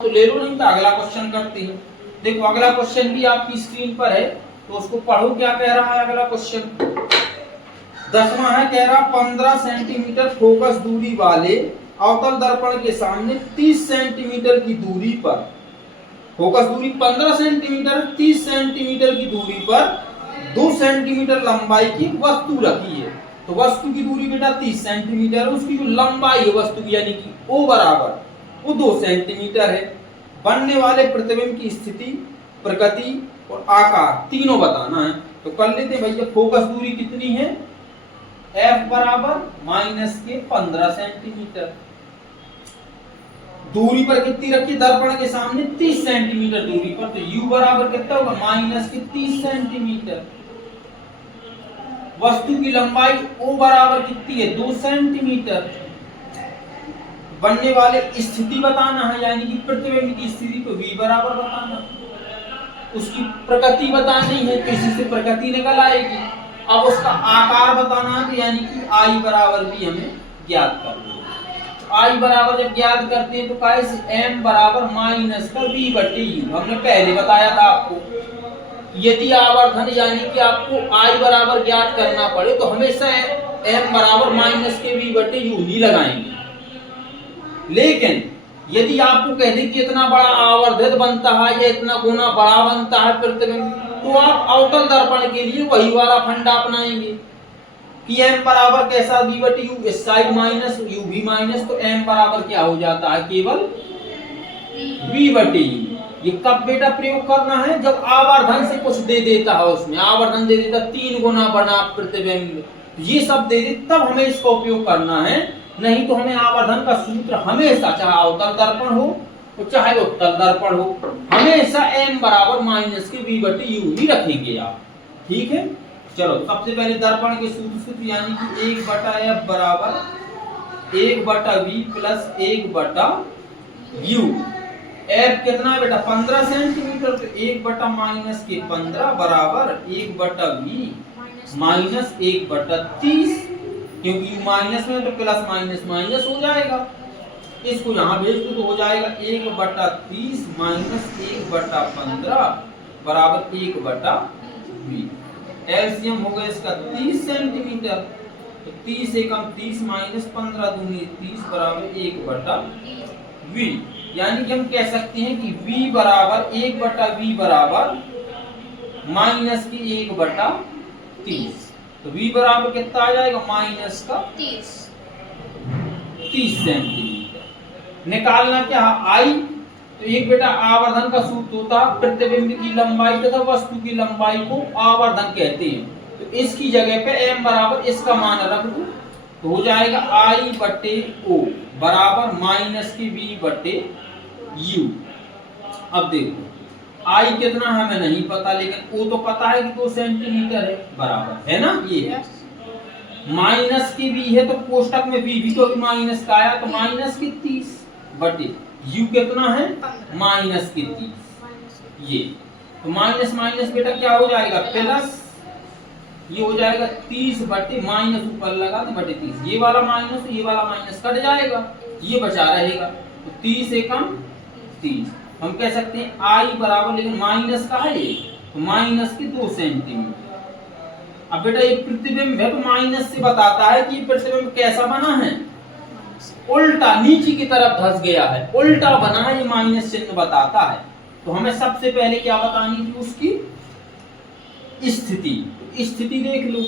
तो ले लो, नहीं तो अगला क्वेश्चन करते हैं। देखो अगला क्वेश्चन भी आपकी स्क्रीन पर है, तो उसको पढ़ो क्या कह रहा है अगला क्वेश्चन। 10वां है, कह रहा 15 सेंटीमीटर फोकस दूरी वाले अवतल दर्पण के सामने 30 सेंटीमीटर की दूरी पर, फोकस दूरी 15 सेंटीमीटर, 30 सेंटीमीटर की दूरी पर 2 सेंटीमीटर लंबाई की वस्तु रखी है। तो वस्तु की दूरी बेटा 30 सेंटीमीटर, उसकी जो लंबाई है वस्तु की यानी कि O बराबर वो 2 सेंटीमीटर है। बनने वाले प्रतिबिंब की स्थिति, प्रकृति और आकार तीनों बताना है। तो कर लेते हैं भैया। फोकस दूरी कितनी है? F बराबर -15 सेंटीमीटर। दूरी पर कितनी रखी? दर्पण के सामने 30 सेंटीमीटर दूरी पर, तो U बराबर कितना होगा? -30 सेंटीमीटर। वस्तु की लंबाई O बराबर कितनी है? 2 सेंटीमीटर। बनने वाले स्थिति बताना है यानी कि प्रतिबिंब की स्थिति, तो V बराबर बताना। उसकी प्रकृति बतानी है तो इसी से प्रकृति निकल आएगी। अब उसका आकार बताना है तो यानी कि I बराबर भी हमें ज्ञात करना है। I बराबर जब ज्ञात करते हैं तो गाइस M बराबर -V/U। हमने पहले बताया था आपको, यदि आवर्धन यानी कि आपको I बराबर ज्ञात करना पड़े तो हमेशा M बराबर -V/U ही लगाएंगे। लेकिन यदि आपको कह दें कि इतना बड़ा आवर्धित बनता है या इतना गुना बड़ा बनता है प्रतिबिंब, तो आप अवतल दर्पण के लिए वही वाला फंडा अपनाएंगे कि M बराबर कैसा V/U, इस साइड माइनस U भी माइनस, तो M बराबर क्या हो जाता है? केवल V/U। ये कब बेटा प्रयोग करना है? जब आवर्धन से कुछ दे देता है, उसमें आवर्धन दे देता 3 गुना बना प्रतिबिंब, ये सब दे दे तब हमें इसका उपयोग करना है। नहीं तो हमें आवर्धन का सूत्र हमेशा, चाहे अवतल दर्पण हो तो चाहे उत्तल दर्पण हो, हमेशा M बराबर -V/U ही रखेंगे आप। ठीक है, चलो सबसे पहले दर्पण के सूत्र यानी कि 1/F बराबर 1/V प्लस 1/U। F कितना है बेटा? 15 सेंटीमीटर, तो 1/-15 बराबर 1/V माइनस 1/30, क्योंकि U माइनस में तो प्लस माइनस माइनस हो जाएगा। इसको यहाँ भेज दो तो हो जाएगा 1/30 माइनस 1/15 बराबर 1/V। एलसीएम हो गया इसका 30 सेंटीमीटर, तो 30 एकम 30 माइनस 15 दूनी 30 बराबर 1/V। यानी कि हम कह सकते हैं कि V बराबर 1/V बराबर माइनस की 1/30, तो V बराबर कितना आ जाएगा? -30 सेंटीमीटर। निकालना क्या है? I, तो एक बेटा आवर्धन का सूत्र होता है प्रतिबिंब की लंबाई तथा वस्तु की लंबाई को आवर्धन कहते हैं। तो इसकी जगह पे M बराबर इसका मान रख दो तो हो जाएगा I/O बराबर -V/U। अब देखो I कितना है हमें नहीं पता, लेकिन O तो पता है कि 2 सेंटीमीटर है, बराबर है ना। ये है माइनस की V है तो कोष्टक में V भी तो माइनस का आया, तो -30/U कितना है? -30। ये तो माइनस माइनस बेटा क्या हो जाएगा? प्लस। ये हो जाएगा 30/, माइनस ऊपर लगा तो /30, ये वाला माइनस ये वाला माइनस कट जाएगा, ये बचा रहेगा, तो 30 एकम 30। हम कह सकते हैं I बराबर, लेकिन माइनस का है ये, तो माइनस के 2 सेंटीमीटर। अब बेटा ये प्रतिबिंब है तो माइनस से बताता है कि ये प्रतिबिंब कैसा बना है? उल्टा, नीचे की तरफ धंस गया है, उल्टा बना है, ये माइनस चिन्ह बताता है। तो हमें सबसे पहले क्या बतानी थी? उसकी स्थिति। स्थिति देख लो,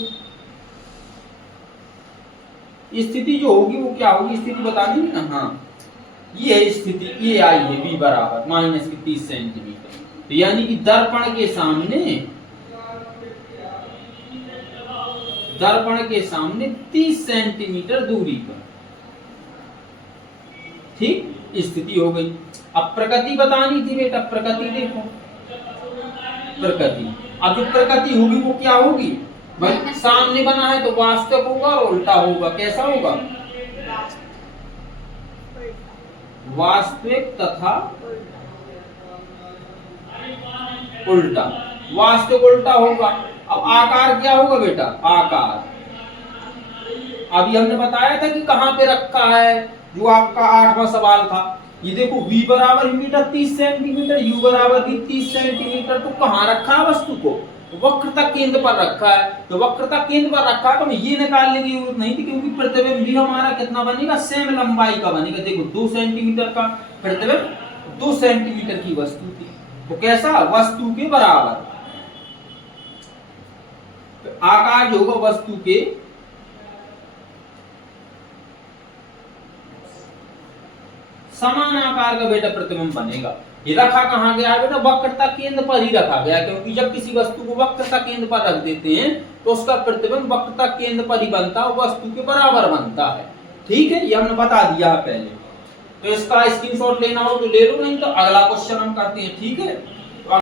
स्थिति जो होगी वो क्या होगी? स्थिति बतानी है ना। हाँ, ये है स्थिति, ये आई है V बराबर -30 सेंटीमीटर। तो यानी कि दर्पण के सामने 30 सेंटीमीटर दूरी पर। ठीक, स्थिति हो गई। अब प्रकृति बतानी थी बेटा। प्रकृति देखो, प्रकृति, अब जो प्रकृति होगी वो क्या होगी भाई? सामने बना है तो वास्तविक होगा और उल्टा होगा। कैसा होगा? वास्तविक तथा उल्टा। वास्तविक उल्टा होगा। अब आकार क्या होगा बेटा? आकार अभी हमने बताया था कि कहां पे रखा है, जो आपका 8वां सवाल था। ये देखो v बराबर मीटर 30 सेंटीमीटर, u बराबर भी 30 सेंटीमीटर। तो कहाँ रखा है वस्तु को? वक्रता केंद्र पर रखा है। तो वक्रता केंद्र पर रखा है तो हमें ये निकालने की जरूरत नहीं थी, क्योंकि प्रतिबिंब भी हमारा कितना बनेगा, सेम लंबाई का बनेगा। देखो 2 सेंटीमीटर का प्रतिबिंब 2 सेंटीमीटर की वस्तु थी, तो कैसा, वस्तु के बराबर। तो आकार जो होगा वस्तु के समान आकार का बेटा प्रतिबिंब बनेगा। ये रखा कहाँ गया है बेटा? वक्रता केंद्र पर ही रखा गया, क्योंकि जब किसी वस्तु को वक्रता केंद्र पर रख देते हैं तो उसका प्रतिबिंब वक्रता केंद्र पर ही बनता है, वस्तु के बराबर बनता है। ठीक है, ये हमने बता दिया है पहले। तो इसका स्क्रीनशॉट लेना हो तो ले लो, नहीं तो अगला क्वेश्चन हम करते हैं। ठीक है।